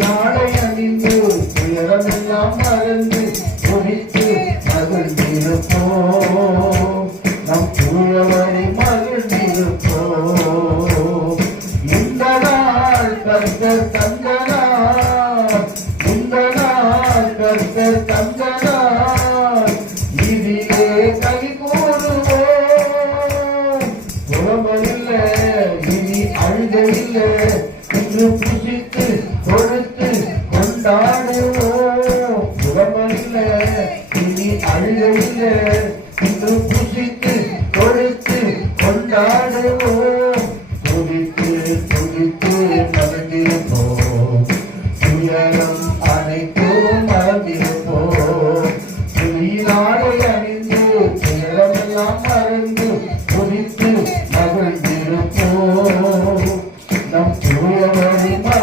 நாளை அணிந்து துயரமெல்லாம் மறந்து குறித்து மகிழ்ந்திருப்போம் நம் தூயவரை மகிழ்ந்திருப்போம் இந்த நாள் கர்த்தர் தந்த நாள் இந்த நாள் கர்த்தர் தந்த நாள் இதிலே கை கூறுவோம் புறமில்லை இனி அழுகையில்லை இன்று புசித்து கொடுத்து கொண்டாடுவோம் புறமில்லை இனி அழுகையில்லை இன்று புசித்து கொடுத்து கொண்டாடுவோம் துடித்து துடித்து மகிழ்ந்திருப்போம்